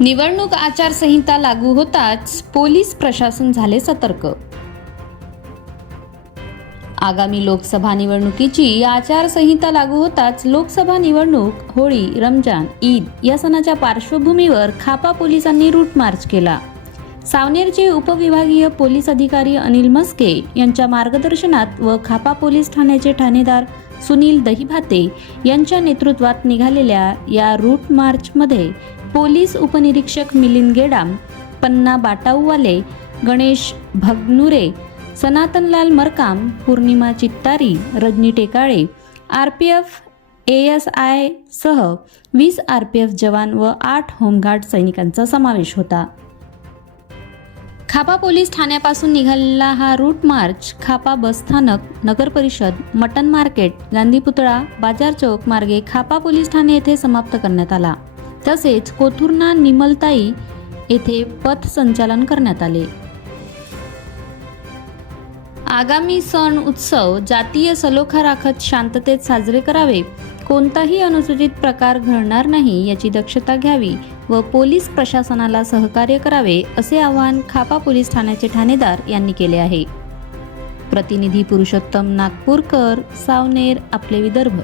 निवडणूक आचारसंहिता लागू होताच पोलीस प्रशासन झाले सतर्क. आगामी लोकसभा निवडणुकीची आचारसंहिता लागू होताच लोकसभा निवडणूक होळी रमजान ईद या सणाच्या पार्श्वभूमीवर खापा पोलिसांनी रूट मार्च केला. सावनेरचे उपविभागीय पोलीस अधिकारी अनिल मस्के यांच्या मार्गदर्शनात व खापा पोलीस ठाण्याचे ठाणेदार सुनील दहिभाते यांच्या नेतृत्वात निघालेल्या या रूट मार्चमध्ये पोलीस उपनिरीक्षक Milind Gedam Panna Bataowale Ganesh Bhagnure Sanatanlal Markam Purnima Chittari Rajni Tekale R P F A S I सह वीस आर पी एफ जवान व आठ होमगार्ड सैनिकांचा समावेश होता. खापा पोलीस ठाण्यापासून निघालेला हा रूट मार्च खापा बसस्थानक नगर परिषद मटन मार्केट गांधी पुतळा बाजार चौक मार्गे खापा पोलीस ठाणे येथे समाप्त करण्यात आला. तसेच कोथुर्ना निमलताई येथे पथसंचालन करण्यात आले. आगामी सण उत्सव जातीय सलोखा राखत शांततेत साजरे करावे. कोणताही अनुसूचित प्रकार घडणार नाही याची दक्षता घ्यावी व पोलीस प्रशासनाला सहकार्य करावे असे आवाहन खापा पोलीस ठाण्याचे ठाणेदार यांनी केले आहे. प्रतिनिधी पुरुषोत्तम नागपूरकर सावनेर आपले विदर्भ.